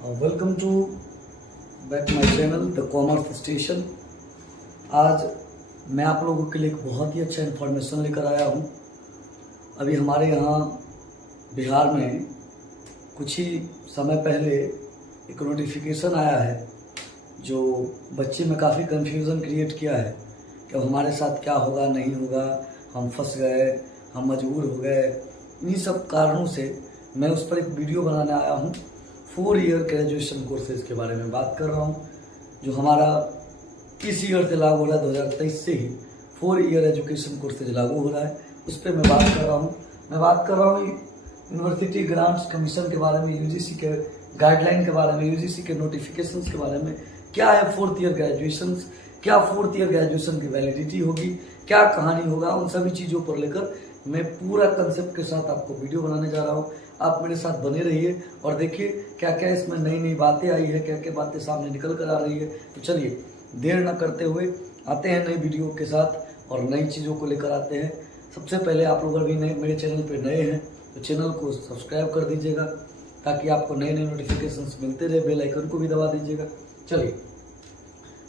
Welcome to back my channel the commerce station. आज मैं आप लोगों के लिए एक बहुत ही अच्छा इन्फॉर्मेशन लेकर आया हूँ। अभी हमारे यहाँ बिहार में कुछ ही समय पहले एक नोटिफिकेशन आया है जो बच्चे में काफ़ी कन्फ्यूज़न क्रिएट किया है कि हमारे साथ क्या होगा नहीं होगा, हम फंस गए, हम मजबूर हो गए। इन्हीं सब कारणों से मैं उस पर एक वीडियो बनाने आया हूँ। 4 ईयर ग्रेजुएशन कोर्सेज के बारे में बात कर रहा हूँ जो हमारा इस ईयर से लागू हो रहा है। 2023 से ही 4 ईयर एजुकेशन कोर्सेज लागू हो रहा है, उस पर मैं बात कर रहा हूँ। मैं बात कर रहा हूँ यूनिवर्सिटी ग्रांट्स कमीशन के बारे में, यूजीसी के गाइडलाइन के बारे में, यूजीसी के नोटिफिकेशंस के बारे में। क्या है 4th ईयर ग्रेजुएशन, क्या 4th ईयर ग्रेजुएशन की वैलिडिटी होगी, क्या कहानी होगा, उन सभी चीज़ों पर लेकर मैं पूरा कंसेप्ट के साथ आपको वीडियो बनाने जा रहा हूँ। आप मेरे साथ बने रहिए और देखिए क्या क्या इसमें नई नई बातें आई है, क्या क्या बातें सामने निकल कर आ रही है। तो चलिए देर न करते हुए आते हैं नई वीडियो के साथ और नई चीज़ों को लेकर आते हैं। सबसे पहले आप लोग अभी मेरे चैनल पर नए हैं तो चैनल को सब्सक्राइब कर दीजिएगा ताकि आपको नए नए नोटिफिकेशंस मिलते रहे। बेल आइकन को भी दबा दीजिएगा। चलिए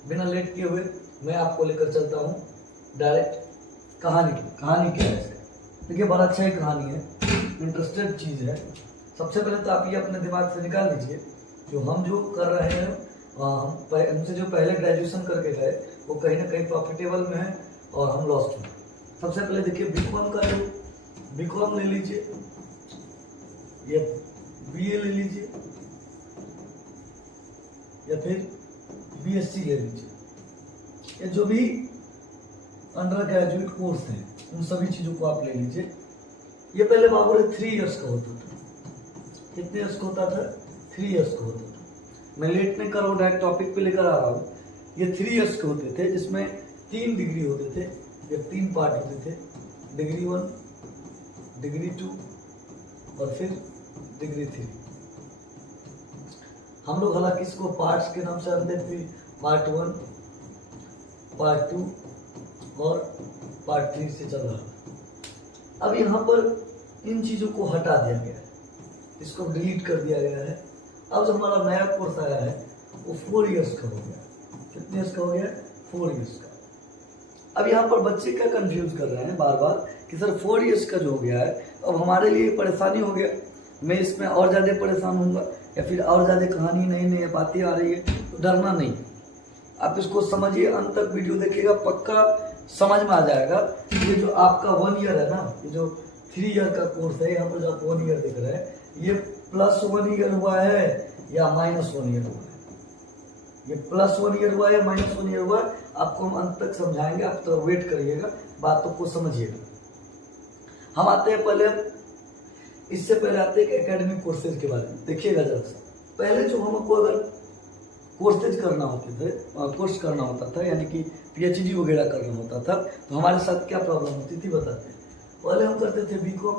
बिना लेट किए हुए मैं आपको लेकर चलता हूँ डायरेक्ट कहानी की। कहानी क्या है इसका? देखिए बड़ा अच्छा ही कहानी है, इंटरेस्टेड चीज़ है। सबसे पहले तो आप ये अपने दिमाग से निकाल लीजिए जो हम जो कर रहे हैं, हमसे जो पहले ग्रेजुएशन करके गए वो कहीं ना कहीं प्रॉफिटेबल में है और हम लॉस्ट में। सबसे पहले देखिए बीकॉम का जो बीकॉम ले लीजिए या बीए ले लीजिए या फिर बीएससी ले लीजिए, या जो भी अंडर ग्रेजुएट कोर्स है उन सभी चीज़ों को आप ले लीजिए। ये पहले मामूली 3 इयर्स का होता था। कितने इयर्स का होता था? 3 इयर्स का होता था। मैं लेट नहीं कर रहा हूँ, डायरेक्ट टॉपिक पे लेकर आ रहा हूँ। ये 3 इयर्स के होते थे जिसमें 3 डिग्री होते थे या 3 पार्ट होते थे, डिग्री 1, डिग्री 2 और फिर डिग्री 3। हम लोग हालांकि इसको पार्ट्स के नाम से जानते थे, पार्ट 1, पार्ट 2 और पार्ट 3 से चल रहा है। अब यहाँ पर इन चीज़ों को हटा दिया गया है, इसको डिलीट कर दिया गया है। अब जो हमारा नया कोर्स आया है वो 4 इयर्स का हो गया। कितने इयर्स का हो गया? 4 इयर्स का। अब यहाँ पर बच्चे क्या कंफ्यूज कर रहे हैं बार बार कि सर 4 इयर्स का जो हो गया है अब हमारे लिए परेशानी हो गया, मैं इसमें और ज़्यादा परेशान होऊंगा या फिर और ज़्यादा कहानी नई नई बातें आ रही है। तो डरना नहीं, आप इसको समझिए, अंत तक वीडियो देखिएगा, पक्का समझ में आ जाएगा। ये जो आपका 1 ईयर है ना, ये जो 3 ईयर का कोर्स है, यहाँ पर जो आप 1 ईयर दिख रहा है, ये +1 ईयर हुआ है या -1 ईयर हुआ है? ये +1 ईयर हुआ है, -1 ईयर हुआ है, आपको हम अंत तक समझाएंगे। आप तो वेट करिएगा, बातों को समझिएगा। हम आते हैं पहले, इससे पहले आते हैं एकेडमिक कोर्सेज के बारे में। देखिएगा जरा सा, पहले जो हमको अगर कोर्सेज करना होते थे, कोर्स करना होता था, यानी कि पीएचडी वगैरह करना होता था, तो हमारे साथ क्या प्रॉब्लम होती थी बताते हैं। पहले हम करते थे बीकॉम,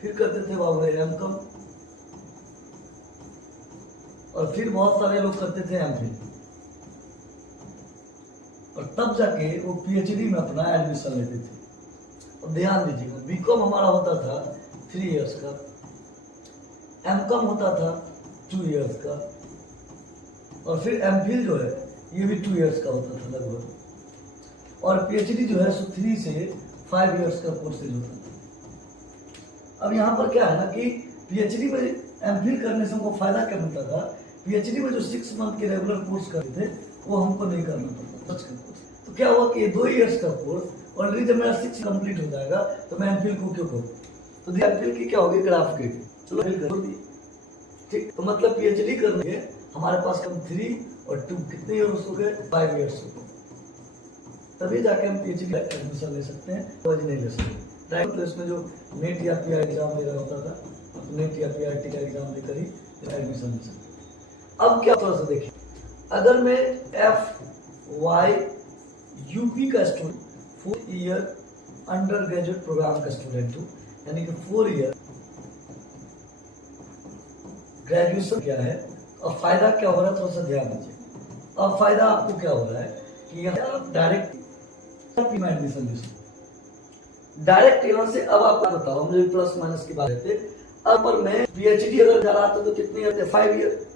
फिर करते थे बाबू एमकॉम और फिर बहुत सारे लोग करते थे एमफिल, और तब जाके वो पीएचडी में अपना एडमिशन लेते थे। और ध्यान दीजिएगा, बीकॉम हमारा होता था 3 इयर्स का, एमकॉम होता था 2 इयर्स का, और फिर एमफिल जो है ये भी 2 इयर्स का होता था लगभग, और पीएचडी जो है 3 से 5 इयर्स का कोर्सेज होता था। अब यहाँ पर क्या है ना कि पीएचडी में एमफिल करने से हमको फायदा क्या मिलता था? पीएचडी में जो 6 मंथ के रेगुलर कोर्स करते थे वो हमको नहीं करना पड़ता, सच का कोर्स। तो क्या हुआ कि ये 2 इयर्स का कोर्स ऑलरेडी जब मेरा 6 कंप्लीट हो जाएगा तो मैं एमफिल को क्यों करूँ? तो एमफिल की क्या होगी? Graph grade. चलो कर दिए, ठीक। तो मतलब पीएचडी करने के हमारे पास कम 3 और 2 कितने ईयर्स हो गए? 5 इयर्स हो गए। तभी जाके हम पीएचडी एडमिशन ले सकते हैं, तो नहीं ले सकते डायरेक्ट। इसमें जो नेट या पीआई एग्जाम दे रहा होता था, तो नेट या पीआईटी का एग्जाम देकर ही एडमिशन ले सकते। अब क्या थोड़ा सा देखिए, अगर मैं FY UP का student, 4 year under graduate programme का स्टूडेंट हूँ, यानी कि 4 ईयर ग्रेजुएशन क्या है, और फायदा क्या हो रहा है थोड़ा सा ध्यान दीजिए। अब फायदा आपको क्या हो रहा है कि आप डायरेक्ट एडमिशन ले सकते, डायरेक्ट यहाँ से। अब आप बताओ, मुझे प्लस माइनस की बात है, अब पर मैं PhD अगर कर रहा था तो कितने ईयर थे, 5 ईयर,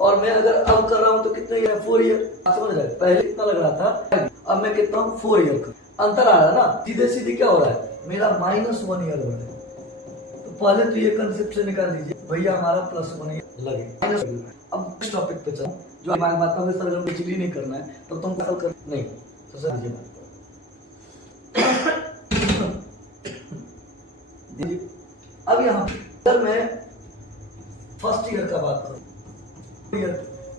और मैं अगर अब कर रहा हूँ तो कितने ईयर, 4 ईयर। समझ रहे, पहले कितना लग रहा था, अब मैं कितना हूँ, 4 ईयर का अंतर आ रहा है ना। सीधे सीधे क्या हो रहा है, मेरा -1 ईयर बढ़ है। तो पहले तो ये कंसेप्ट से निकाल लीजिए भैया हमारा +1 ईयर लगे। अब इस टॉपिक पे चलो, जो हमारी बातों में सर अगर PhD नहीं करना है तो तुम क्या कर नहीं, तो सर ये बात अब यहाँ अगर मैं फर्स्ट ईयर का बात करूँ,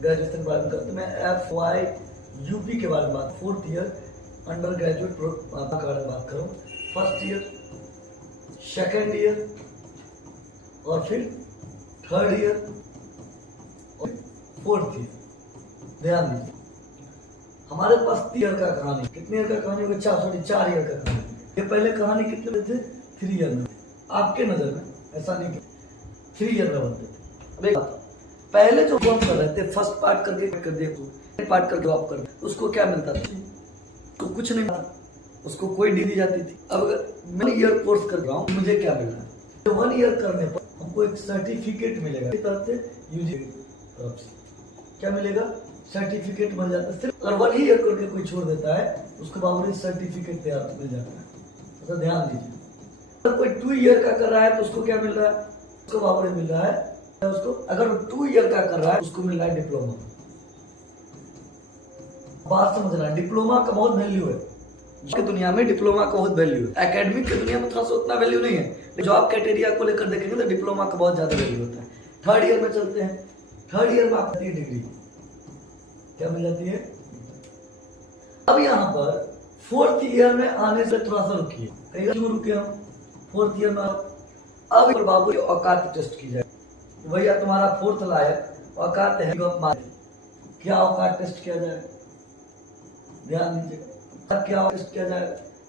ग्रेजुएशन के बारे में करते, मैं FYUP के बारे में बात, 4th ईयर अंडर ग्रेजुएट के बारे में बात करूँ, फर्स्ट ईयर, सेकेंड ईयर, और फिर थर्ड ईयर और 4th ईयर। ध्यान दीजिए हमारे पास 3 ईयर का कहानी, कितने ईयर का कहानी होगा, 4 ईयर का कहानी। ये पहले कहानी कितने में थे, 3 ईयर में, आपके नजर में ऐसा नहीं, 3 ईयर में बनते थे। पहले जो हम कर रहे थे, फर्स्ट पार्ट करके कर दिया, पार्ट करके आप कर, उसको क्या मिलता था, तो कुछ नहीं मिला, उसको कोई डिग्री जाती थी। अब अगर मैं ईयर कोर्स कर रहा हूँ, मुझे क्या मिल रहा है, तो 1 ईयर करने पर हमको एक सर्टिफिकेट मिलेगा, इस तरह से यूजी तरफ से क्या मिलेगा, सर्टिफिकेट मिल जाता है। सिर्फ अगर 1 ईयर करके कोई छोड़ देता है उसको बावरी सर्टिफिकेट तैयार मिल जाता है। तो ध्यान दीजिए, अगर कोई 2 ईयर का कर रहा है तो उसको क्या मिल रहा है, उसको बावरी मिल रहा है, उसको अगर 2 ईयर का कर रहा है उसको मिल रहा है डिप्लोमा। बात समझना, डिप्लोमा का बहुत वैल्यू है की दुनिया में, डिप्लोमा का बहुत वैल्यू है। एकेडमिक की दुनिया में थोड़ा सा उतना वैल्यू नहीं है, जॉब क्राइटेरिया को लेकर देखेंगे तो डिप्लोमा का बहुत ज्यादा वैल्यू होता है। थर्ड ईयर में चलते हैं, थर्ड ईयर में आपकी डिग्री क्या मिल जाती है। अब यहाँ पर 4th ईयर में आने से थोड़ा सा रुकिए, क्यों रुके हम, 4th ईयर में अब बाबू औकात टेस्ट की जाए, भैया तुम्हारा 4th लायक औकात है, क्या औकात टेस्ट किया जाए, ध्यान दीजिएगा। अब क्या टेस्ट किया जाए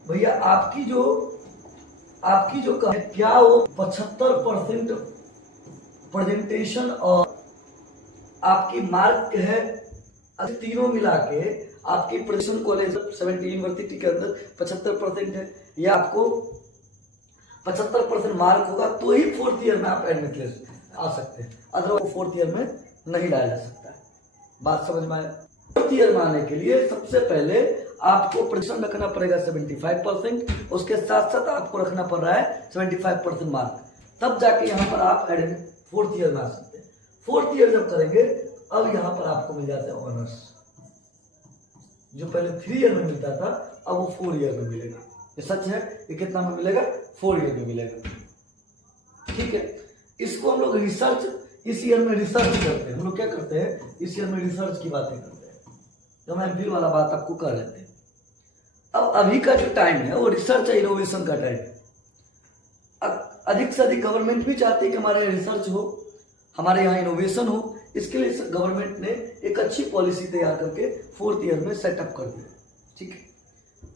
भैया, आपकी जो क्या वो 75% प्रेजेंटेशन और आपकी मार्क है, तीनों मिला के आपकी प्रेजेंटेशन कॉलेज 70 यूनिवर्सिटी के अंदर 75% है, या आपको 75% मार्क होगा तो ही 4th ईयर में आप एडमिट ले आ सकते हैं, अदरवाइज 4th ईयर में नहीं लाया जा सकता है। बात समझ में आया। 4th ईयर में आने के लिए सबसे पहले आपको प्रेजेंटेशन रखना पड़ेगा 75%, उसके साथ साथ आपको रखना पड़ रहा है 75% मार्क, तब जाके यहाँ पर आप एडमिट 4th ईयर में आ सकते हैं। 4th ईयर जब करेंगे अब यहाँ पर आपको मिल जाता है ऑनर्स, जो पहले 3 ईयर में मिलता था अब वो 4 ईयर में मिलेगा। ये सच है, ये कितना में मिलेगा, 4 ईयर में मिलेगा। ठीक है, इसको हम लोग रिसर्च, इस ईयर में रिसर्च करते हैं। हम लोग क्या करते हैं, इस ईयर में रिसर्च की बातें करते हैं, तो मैं फिर वाला बात आपको कर लेते हैं। अब अभी का जो टाइम है वो रिसर्च और इनोवेशन का टाइम है। अधिक से अधिक गवर्नमेंट भी चाहती है कि हमारे यहाँ रिसर्च हो, हमारे यहाँ इनोवेशन हो, इसके लिए गवर्नमेंट ने एक अच्छी पॉलिसी तैयार करके 4th ईयर में सेटअप कर दिया। ठीक है,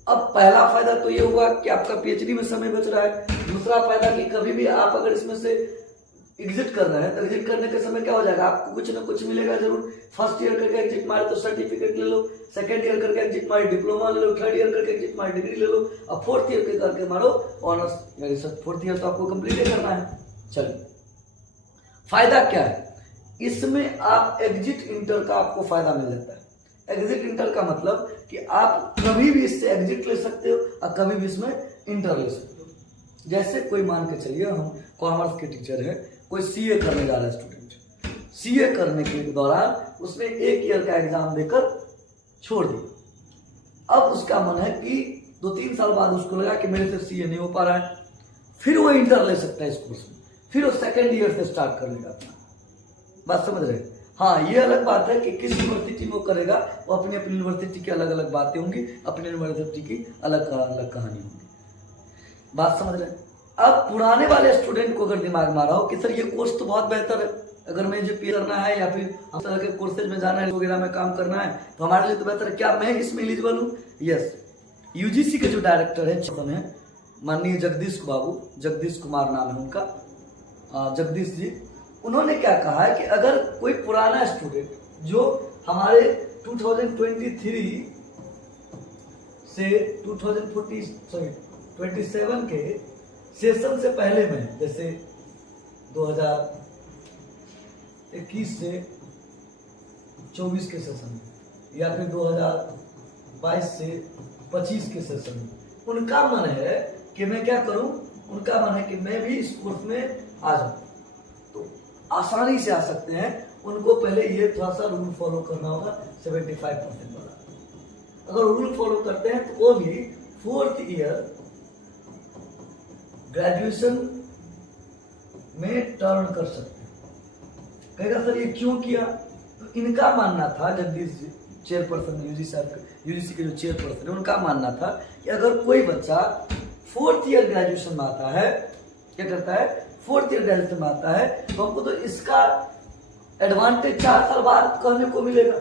अब पहला फायदा तो ये हुआ कि आपका PhD में समय बच रहा है। दूसरा फायदा कि कभी भी आप अगर इसमें से एग्जिट कर रहे हैं तो एग्जिट करने के समय क्या हो जाएगा, आपको कुछ ना कुछ मिलेगा जरूर। फर्स्ट ईयर करके एग्जिट मारे तो सर्टिफिकेट ले लो, सेकंड ईयर करके एग्जिट मारे डिप्लोमा ले लो, थर्ड ईयर करके एग्जिट मारे डिग्री ले लो, अब 4th ईयर करके मारो ऑनर्स या रिसर्च। 4th ईयर तो आपको कंप्लीट करना है। चलिए, फायदा क्या है इसमें, आप एग्जिट इंटर का आपको फायदा मिल जाता है। एग्जिट इंटर का मतलब कि आप कभी भी इससे एग्जिट ले सकते हो और कभी भी इसमें इंटर ले सकते हो। जैसे कोई मान के चलिए हम कॉमर्स के टीचर है, कोई CA करने जा रहा है स्टूडेंट, CA करने के दौरान उसने 1 ईयर का एग्जाम देकर छोड़ दिया। अब उसका मन है कि 2-3 साल बाद उसको लगा कि मेरे से CA नहीं हो पा रहा है, फिर वो इंटर ले सकता है इस कोर्स में, फिर वो सेकेंड ईयर से स्टार्ट कर लेगा अपना। बात समझ रहे हैं। हाँ, ये अलग बात है कि किस यूनिवर्सिटी में वो करेगा, वो अपनी अपनी यूनिवर्सिटी की अलग अलग बातें होंगी, अपनी यूनिवर्सिटी की अलग अलग कहानी होगी। बात समझ रहे हैं। अब पुराने वाले स्टूडेंट को अगर दिमाग मारा हो कि सर ये कोर्स तो बहुत बेहतर है, अगर मैं जो PhD करना है या फिर हम तरह के कोर्सेज में जाना है वगैरह में काम करना है तो हमारे लिए तो बेहतर है, क्या मैं इसमें एलिजिबल हूँ? यस। UGC के जो डायरेक्टर है माननीय जगदीश कुमार नाम है उनका, जगदीश जी, उन्होंने क्या कहा है कि अगर कोई पुराना स्टूडेंट जो हमारे 2023 से 27 के सेशन से पहले में, जैसे 2021 से 24 के सेशन में, या फिर 2022 से 25 के सेशन में उनका मन है कि मैं क्या करूं, उनका मन है कि मैं भी इस कोर्स में आ जाऊं, तो आसानी से आ सकते हैं। उनको पहले ये थोड़ा सा रूल फॉलो करना होगा 75% वाला। अगर रूल फॉलो करते हैं तो वो भी 4th ईयर ग्रेजुएशन में टर्न कर सकते हैं। कहेगा सर ये क्यों किया, तो इनका मानना था, जगदीश चेयरपर्सन यूजीसी के जो चेयरपर्सन है उनका मानना था कि अगर कोई बच्चा 4th ईयर ग्रेजुएशन में आता है, क्या करता है 4th ईयर ग्रेजुएशन में आता है, तो हमको तो इसका एडवांटेज 4 साल बाद कहने को मिलेगा।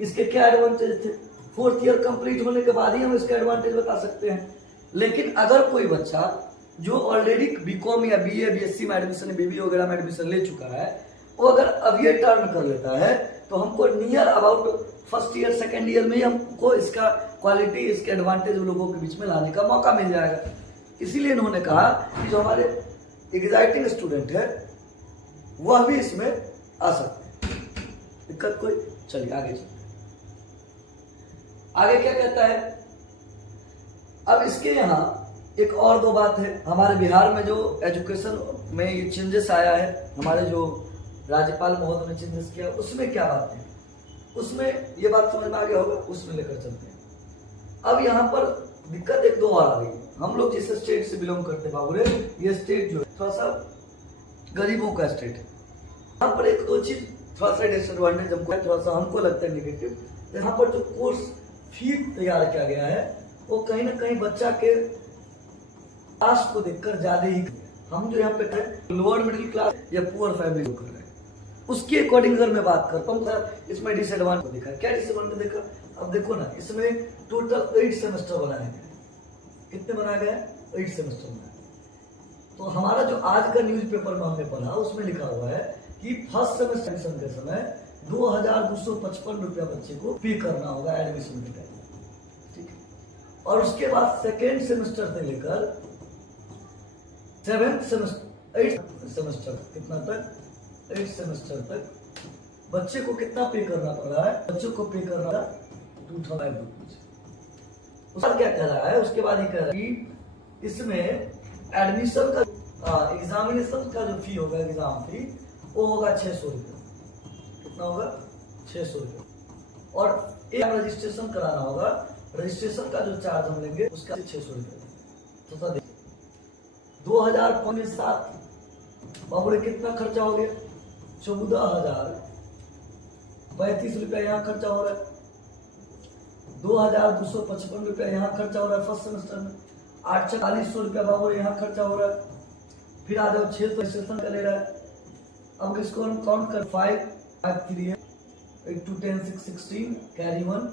इसके क्या एडवांटेज थे, 4th ईयर कंप्लीट होने के बाद ही हम इसका एडवांटेज बता सकते हैं। लेकिन अगर कोई बच्चा जो ऑलरेडी बीकॉम या बीए बीएससी में एडमिशन, बीबीए वगैरह में एडमिशन ले चुका है, वो अगर अब ये टर्न कर लेता है तो हमको near about 1st year 2nd year में ही हमको इसका क्वालिटी, इसके एडवांटेज लोगों के बीच में लाने का मौका मिल जाएगा। इसीलिए इन्होंने कहा कि जो हमारे एग्जाइटिंग स्टूडेंट है वह भी इसमें आ सकते हैं। दिक्कत कोई, चलिए आगे चलते। आगे क्या कहता है, अब इसके यहाँ एक और 2 बात है। हमारे बिहार में जो एजुकेशन में ये चेंजेस आया है, हमारे जो राज्यपाल महोदय ने चेंजेस किया, उसमें क्या बात है, उसमें ये बात समझ में आ गया होगा, उसमें लेकर चलते हैं। अब यहाँ पर दिक्कत 1-2 और आ गई। हम लोग जिस स्टेट से बिलोंग करते हैं बाबूरे, ये स्टेट जो है थोड़ा सा गरीबों का स्टेट है। यहाँ पर 1-2 चीज थोड़ा सा डिसएडवांटेज हमको, थोड़ा सा हमको लगता है नेगेटिव। यहाँ पर जो कोर्स फी तैयार किया गया है वो कहीं ना कहीं बच्चा के कास्ट को देखकर ज्यादा ही, हम जो यहाँ पे लोअर मिडिल क्लास या पुअर फैमिली को कर रहे हैं, उसके अकॉर्डिंग अगर मैं बात करता हूँ सर, इसमें डिसएडवांटेज देखा। क्या डिसएडवांटेज देखा, अब देखो ना, इसमें टोटल 8 सेमेस्टर बनाया गया। कितने बनाया गया, 8 सेमेस्टर बनाया। तो हमारा जो आज का न्यूज़पेपर में हमने पढ़ा उसमें लिखा हुआ है कि फर्स्ट सेमेस्टर एडमिशन के समय 2255 रुपया बच्चे को पे करना होगा एडमिशन के टाइम, ठीक है। और उसके बाद 2nd सेमेस्टर से लेकर 8th सेमेस्टर कितना तक, 8 सेमेस्टर तक बच्चे को कितना पे करना पड़ रहा है, बच्चों को पे करना 2000 रुपीज। उसका क्या कह रहा है, उसके बाद ये कह रहा है कि इसमें एडमिशन का एग्जामिनेशन का जो फी होगा, एग्जाम फी, वो होगा 600 रुपये। कितना होगा, 600 रुपये। और एक रजिस्ट्रेशन कराना होगा, रजिस्ट्रेशन का जो चार्ज हम लेंगे उसका 600 रुपये। तो 2007 बाबूरे कितना खर्चा हो गया, 14,035 रुपया यहाँ खर्चा हो रहा है, 2,255 रुपया यहाँ खर्चा हो रहा है फर्स्ट सेमेस्टर में, 8,400 रुपया बाबूरे यहाँ खर्चा हो रहा है। फिर आ जाओ 600 रजिस्ट्रेशन का ले रहा है। अब इसको हम काउंट कर 5 3 है, 8 2 10 6 16 कैरी 1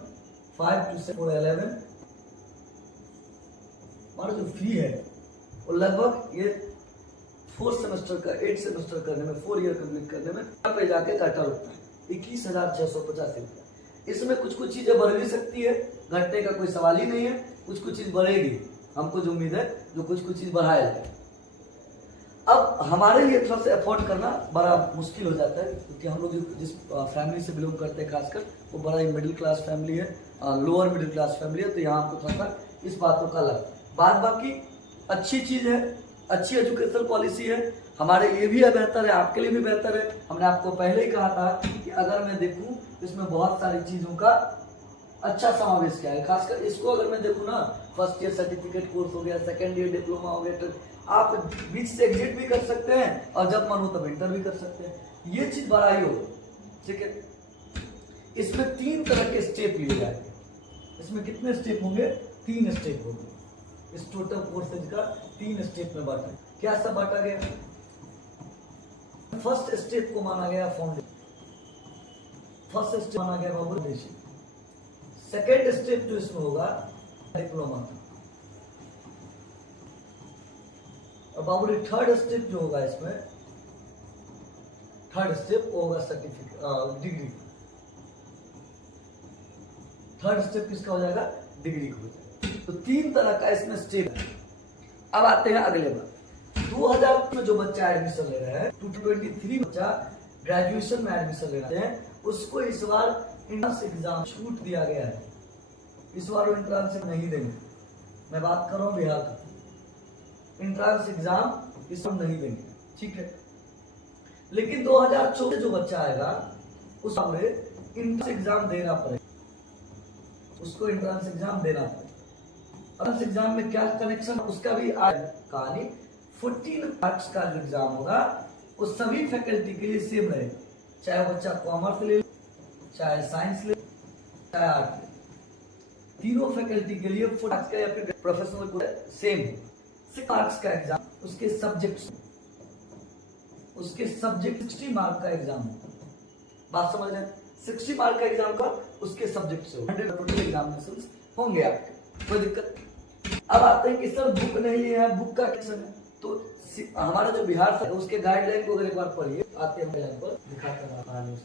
5 2 7 4 11। हमारा जो फी है वो लगभग ये 4 सेमेस्टर का 8 सेमेस्टर करने में, 4 ईयर कंप्लीट करने में पे जाके काटा रुकता है 21,650 रुपया। इसमें कुछ कुछ चीजें बढ़ भी सकती है, घटने का कोई सवाल ही नहीं है, कुछ कुछ चीज बढ़ेगी, हमको जो उम्मीद है जो कुछ कुछ चीज बढ़ाया जाए। अब हमारे लिए थोड़ा सा अफोर्ड करना बड़ा मुश्किल हो जाता है, क्योंकि हम लोग जिस फैमिली से बिलोंग करते हैं खासकर, वो बड़ा ही मिडिल क्लास फैमिली है, लोअर मिडिल क्लास फैमिली है, तो यहाँ आपको थोड़ा सा इस बातों का लग। बाकी अच्छी चीज है, अच्छी एजुकेशन पॉलिसी है, हमारे लिए भी बेहतर है, आपके लिए भी बेहतर है। हमने आपको पहले ही कहा था कि अगर मैं देखूं इसमें बहुत सारी चीजों का अच्छा समावेश किया है। खासकर इसको अगर मैं देखूं ना, फर्स्ट ईयर सर्टिफिकेट कोर्स हो गया, 2nd ईयर डिप्लोमा हो गया, तो आप बीच से एग्जिट भी कर सकते हैं और जब मन हो तब इंटर भी कर सकते हैं। ये चीज बड़ा ही होगा, ठीक है। इसमें 3 तरह के स्टेप लिए जाएंगे। इसमें कितने स्टेप होंगे, 3 स्टेप होंगे। इस टोटल कोर्सेज का 3 स्टेप में बांटा। क्या सब बांटा गया, फर्स्ट स्टेप को माना गया फाउंडेशन, फर्स्ट स्टेप माना गया बाबू बेसिक, 2nd स्टेप जो इसमें होगा डिप्लोमा, और बाबू 3rd स्टेप जो होगा इसमें, 3rd स्टेप होगा सर्टिफिकेट डिग्री। 3rd स्टेप किसका हो जाएगा, डिग्री का हो जाएगा। तो 3 तरह का इसमें स्टेप है। अब आते हैं अगले बार, 2000 में जो बच्चा एडमिशन ले रहे हैं 2023 बच्चा ग्रेजुएशन में एडमिशन ले रहे हैं, उसको इस बार एंट्रेंस एग्जाम छूट दिया गया है। इस बार वो एंट्रेंस नहीं देंगे। मैं बात कर रहा हूँ बिहार का, एंट्रेंस एग्जाम इस बार नहीं देंगे, ठीक है। लेकिन 2024 जो बच्चा आएगा उसको एंट्रेंस एग्जाम देना पड़ेगा, उसको एंट्रेंस एग्जाम देना पड़ेगा। एंट्रेंस एग्जाम में क्या कनेक्शन, उसका भी आज कहानी 14 मार्क्स का जो एग्जाम होगा वो सभी फैकल्टी के लिए सेम रहेगा, चाहे बच्चा कॉमर्स ले, चाहे साइंस ले, चाहे आर्ट ले, तीनों फैकल्टी के लिए 4 मार्क्स का या फिर प्रोफेशनल को सेम 6 मार्क्स का एग्जाम, उसके सब्जेक्ट 60 मार्क का एग्जाम होगा। बात समझ रहे हैं? 60 मार्क का एग्जाम का उसके सब्जेक्ट से 100 टोटल एग्जामिनेशन होंगे आपके, कोई दिक्कत। अब आते हैं कि सर बुक नहीं है, बुक का क्वेश्चन है, तो हमारा जो बिहार है उसके गाइडलाइन को अगर एक बार पढ़िए, आते हैं यहाँ पर दिखाते हैं कहानी।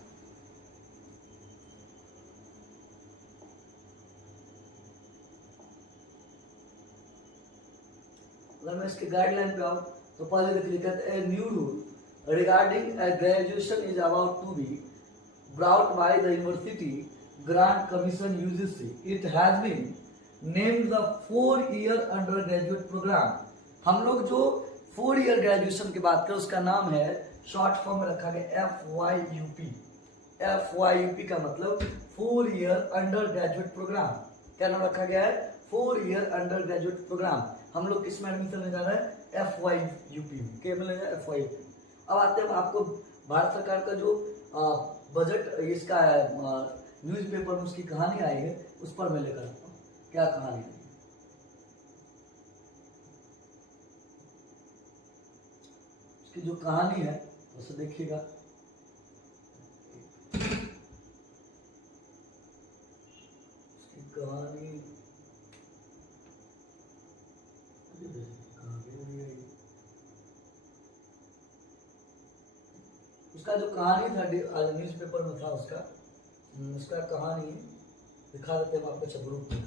अगर मैं इसके गाइडलाइन पे आऊं तो पहले देख लिखा है a new rule regarding a graduation is about to be brought by the university grants commission UGC. It has been named the 4 year under graduate programme. हम लोग जो 4 ईयर ग्रेजुएशन की बात करें उसका नाम है, शॉर्ट फॉर्म में रखा गया FYUP। FYUP का मतलब 4 ईयर अंडर ग्रेजुएट प्रोग्राम। क्या नाम रखा गया है? 4 ईयर अंडर ग्रेजुएट प्रोग्राम। हम लोग किस में एडमिशन लेने जा रहे हैं? FYUP के में लेंगे FYUP। अब आते हैं आपको भारत सरकार का जो बजट इसका न्यूज़पेपर में उसकी कहानी आई है उस पर मैं लेकर आता हूँ। क्या कहानी है? उसकी जो कहानी है उसे देखिएगा। उसकी कहानी उसका जो कहानी था न्यूज पेपर में था, उसका कहानी दिखा देते हैं आपको। ग्रुप में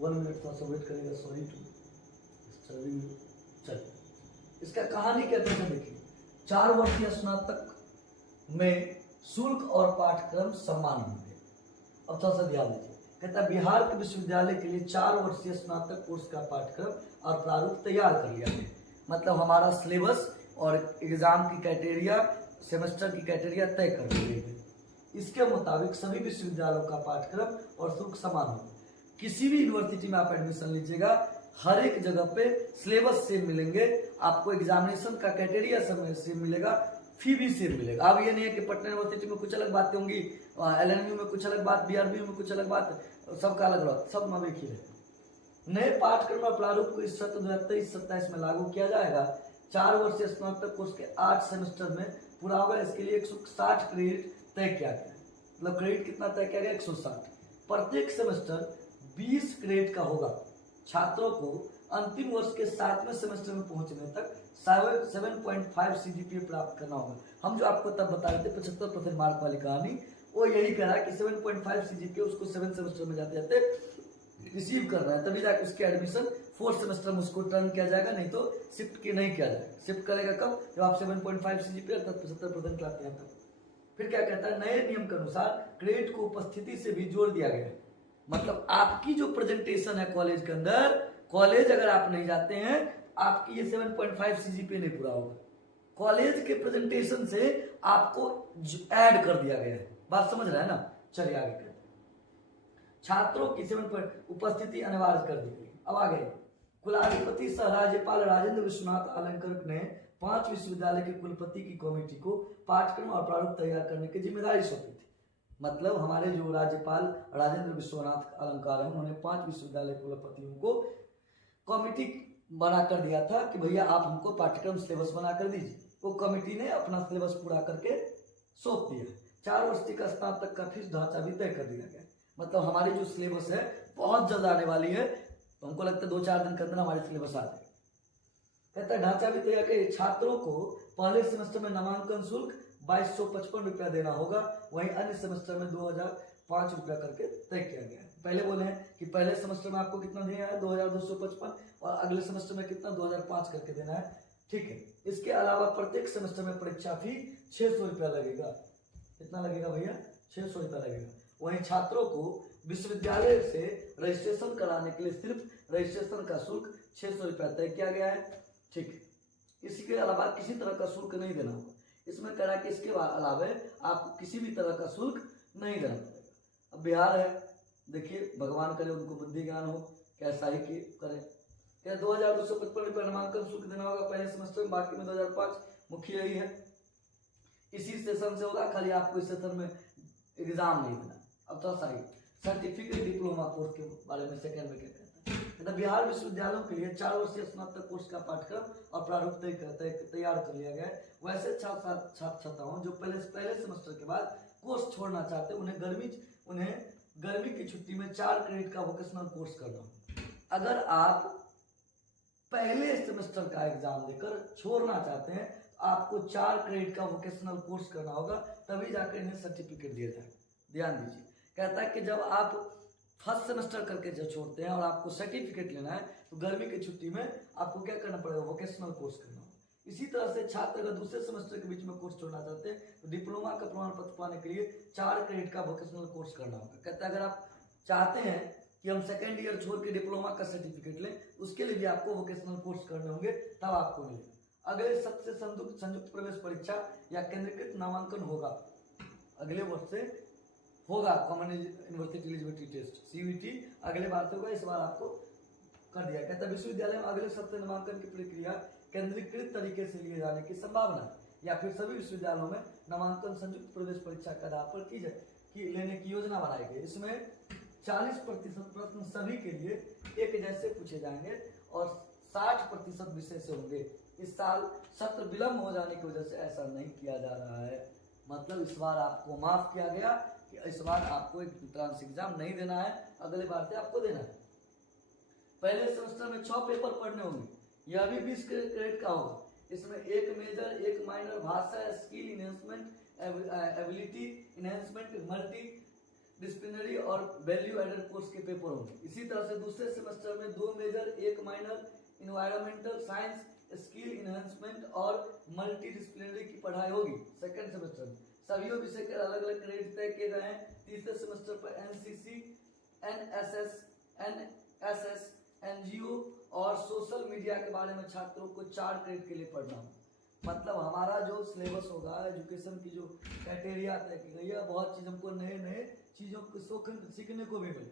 1 मिनट थोड़ा सा वेट करेगा, सॉरी टू चल। इसका कहानी कहते हैं, देखिए 4 वर्षीय स्नातक में शुल्क और पाठ्यक्रम समान होंगे। अब थोड़ा सा ध्यान दीजिए, कहता है बिहार के विश्वविद्यालय के लिए 4 वर्षीय स्नातक कोर्स का पाठ्यक्रम और प्रारूप तैयार कर लिया गया। मतलब हमारा सिलेबस और एग्जाम की क्राइटेरिया, सेमेस्टर की क्राइटेरिया तय कर दी गई है। इसके मुताबिक सभी विश्वविद्यालयों का पाठ्यक्रम और शुल्क समान होगा। किसी भी यूनिवर्सिटी में आप एडमिशन लीजिएगा, हर एक जगह पे सिलेबस सेम मिलेंगे, आपको एग्जामिनेशन का क्राइटेरिया सेम मिलेगा, फी भी सेम मिलेगा। अब ये नहीं है कि पटना यूनिवर्सिटी में कुछ अलग बातें होंगी, LNU में कुछ अलग बात, BRBU में कुछ अलग बात, सबका अलग अलग, सब में एक ही रहेगा। नए पाठ्यक्रम और प्रारूप को इस सत्र 2023-27 में लागू किया जाएगा। 4 वर्षीय स्नातक कोर्स के 8 सेमेस्टर में पूरा होगा। इसके लिए 160 क्रेडिट तय किया गया। मतलब क्रेडिट कितना तय किया गया? 160। प्रत्येक सेमेस्टर 20 क्रेडिट का होगा। छात्रों को अंतिम वर्ष के 7वें सेमेस्टर में पहुंचने तक 7.5 CGPA प्राप्त करना होगा। हम जो आपको तब बता रहे थे 75% मार्क वाली कहानी, वो यही कह रहा है कि 7.5 CGPA उसको 7 सेमेस्टर में जाते जाते रिसीव कर रहा है, तभी जाकर उसके एडमिशन 4th सेमेस्टर में उसको टर्न किया जाएगा, नहीं तो शिफ्ट के नहीं किया जाएगा। शिफ्ट करेगा कब? जब आप 7.5 CGPA अर्थात 75% लाते हैं तब। फिर क्या कहता है? नए नियम के अनुसार क्रेडिट को उपस्थिति से भी जोड़ दिया गया है। मतलब आपकी जो प्रेजेंटेशन है कॉलेज के अंदर, कॉलेज अगर आप नहीं जाते हैं, आपकी ये 7.5 CGPA नहीं पूरा होगा। कॉलेज के प्रेजेंटेशन से आपको ऐड कर दिया गया है। बात समझ रहा है ना? चलिए आगे करते हैं। छात्रों की 7 उपस्थिति अनिवार्य कर दी गई। अब आगे कुलाधिपति सह राज्यपाल राजेंद्र विश्वनाथ अलंकर ने 5 विश्वविद्यालय के कुलपति की कमेटी को पाठ्यक्रम और प्रारूप तैयार करने की जिम्मेदारी सौंपी थी। मतलब हमारे जो राज्यपाल राजेंद्र विश्वनाथ अलंकार हैं, उन्होंने 5 विश्वविद्यालय कुलपतियों को कमेटी बनाकर दिया था कि भैया आप हमको पाठ्यक्रम सिलेबस बनाकर दीजिए। वो कमेटी ने अपना सिलेबस पूरा करके सौंप दिया। 4 वर्ष का स्नातक का फीस ढांचा भी तय कर दिया गया। मतलब हमारी जो सिलेबस है बहुत जल्द आने वाली है, तो हमको लगता है 2-4 दिन के अंदर हमारी सिलेबस आ जाएगी। कहता है ढांचा भी तैयार कर। छात्रों को पहले सेमेस्टर में नामांकन शुल्क 2255 रुपया देना होगा, वहीं अन्य सेमेस्टर में 2005 रुपया करके तय किया गया है। पहले बोले हैं कि पहले सेमेस्टर में आपको कितना देना है? 2255, और अगले सेमेस्टर में कितना? 2005 करके देना है। ठीक है। इसके अलावा प्रत्येक सेमेस्टर में परीक्षा फी 600 रुपया लगेगा। कितना लगेगा भैया? 600 रुपया लगेगा। वहीं छात्रों को विश्वविद्यालय से रजिस्ट्रेशन कराने के लिए सिर्फ रजिस्ट्रेशन का शुल्क 600 रुपया तय किया गया है। ठीक है। इसके अलावा किसी तरह का शुल्क नहीं देना होगा। इसमें कह रहा है कि इसके अलावा आपको किसी भी तरह का शुल्क नहीं देना पड़ेगा। अब बिहार है, देखिए भगवान करे उनको बुद्धि ज्ञान हो, कैसा ही करें। क्या 2255 रुपये नामांकन शुल्क देना होगा पहले सेमेस्टर में, बाकी में 2005 मुख्य यही है। इसी सेशन से होगा, खाली आपको इस सेशन में एग्जाम नहीं देना। अब तो सही सर्टिफिकेट डिप्लोमा कोर्स के बारे में सेकंड में क्या कहता है, तो बिहार विश्वविद्यालयों के लिए 4 वर्षीय स्नातक कोर्स का पाठ्यक्रम और प्रारूप तैयार कर लिया गया है। वैसे छात्र छात्राओं जो पहले सेमेस्टर के बाद कोर्स छोड़ना चाहते हैं, उन्हें गर्मी की छुट्टी में 4 क्रेडिट का वोकेशनल कोर्स करना होगा। अगर आप पहले सेमेस्टर का एग्जाम देकर छोड़ना चाहते हैं तो आपको 4 क्रेडिट का वोकेशनल कोर्स करना होगा, तभी जाकर इन्हें सर्टिफिकेट दिया जाएगा। ध्यान दीजिए, कहता है कि जब आप फर्स्ट सेमेस्टर करके जो छोड़ते हैं और आपको सर्टिफिकेट लेना है तो गर्मी की छुट्टी में आपको क्या करना पड़ेगा? वोकेशनल कोर्स करना होगा। इसी तरह से छात्र अगर दूसरे सेमेस्टर के बीच में कोर्स छोड़ना चाहते हैं तो डिप्लोमा का प्रमाण पत्र पाने के लिए 4 क्रेडिट का वोकेशनल कोर्स करना होगा। कहता है अगर आप चाहते हैं कि हम सेकेंड ईयर छोड़ के डिप्लोमा का सर्टिफिकेट लें, उसके लिए भी आपको वोकेशनल कोर्स करने होंगे, तब आपको मिलेगा। अगले सत्र से संयुक्त प्रवेश परीक्षा या केंद्रीकृत नामांकन होगा, अगले वर्ष से होगा। Common university eligibility test CUET अगले बार से होगा, इस बार आपको कर दिया। कहता है विश्वविद्यालय में अगले सत्र नामांकन की प्रक्रिया केंद्रीकृत तरीके से लिए जाने की संभावना है, या फिर सभी विश्वविद्यालयों में नामांकन संयुक्त प्रवेश परीक्षा के आधार पर की जाए कि लेने की योजना बनाई गई। इसमें 40% प्रश्न सभी के लिए एक जैसे पूछे जाएंगे और 60% विषय से होंगे। इस साल सत्र विलंब हो जाने की वजह से ऐसा नहीं किया जा रहा है। मतलब इस बार आपको माफ किया गया कि इस बार आपको एक एंट्रेंस एग्जाम नहीं देना है, अगले बार से आपको देना है। पहले सेमेस्टर में 6 पेपर पढ़ने होंगे, यह भी 20 क्रेडिट का होगा। इसमें 1 मेजर, 1 माइनर, भाषा, skill enhancement, ability enhancement, multi disciplinary और वैल्यू एडेड कोर्स के पेपर होंगे। इसी तरह से दूसरे सेमेस्टर में 2 major, 1 minor, environmental science, skill enhancement और मल्टी डिसिप्लिनरी की पढ़ाई होगी। सेकंड सेमेस्टर में सभी विषय के अलग अलग क्रेडिट तय किए गए हैं। तीसरे सेमेस्टर पर NCC, NSS, NGO और सोशल मीडिया के बारे में छात्रों को 4 क्रेडिट के लिए पढ़ना होगा। मतलब हमारा जो सिलेबस होगा, एजुकेशन की जो क्राइटेरिया तय की गई है, बहुत चीज हमको नए नए चीजों को सीखने को भी मिले,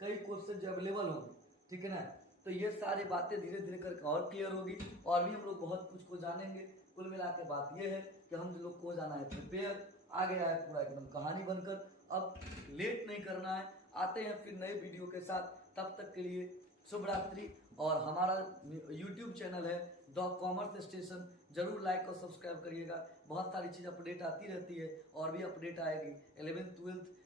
कई कोर्सेज अवेलेबल होंगे, ठीक है ना। तो ये सारी बातें धीरे धीरे करके और क्लियर होगी और भी हम लोग बहुत कुछ को जानेंगे। कुल मिला के बात ये है कि हम लोग को जाना है प्रिपेयर, आगे आए पूरा एकदम कहानी बनकर। अब लेट नहीं करना है, आते हैं फिर नए वीडियो के साथ। तब तक के लिए शुभ रात्रि। और हमारा YouTube चैनल है द कॉमर्स स्टेशन, जरूर लाइक और सब्सक्राइब करिएगा। बहुत सारी चीज़ अपडेट आती रहती है और भी अपडेट आएगी 11th 12th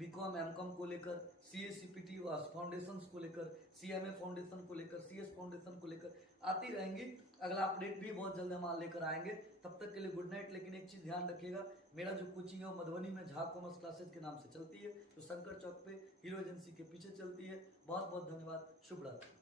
BCom MCom को लेकर, CA CPT फाउंडेशन को लेकर, CMA फाउंडेशन को लेकर, CS फाउंडेशन को लेकर आती रहेंगी। अगला अपडेट भी बहुत जल्द हम लेकर आएंगे। तब तक के लिए गुड नाइट। लेकिन एक चीज़ ध्यान रखिएगा, मेरा जो कोचिंग है वो मधुबनी में झा कॉमर्स क्लासेज के नाम से चलती है, तो शंकर चौक पे हीरो एजेंसी के पीछे चलती है। बहुत बहुत धन्यवाद। शुभ रात्रि।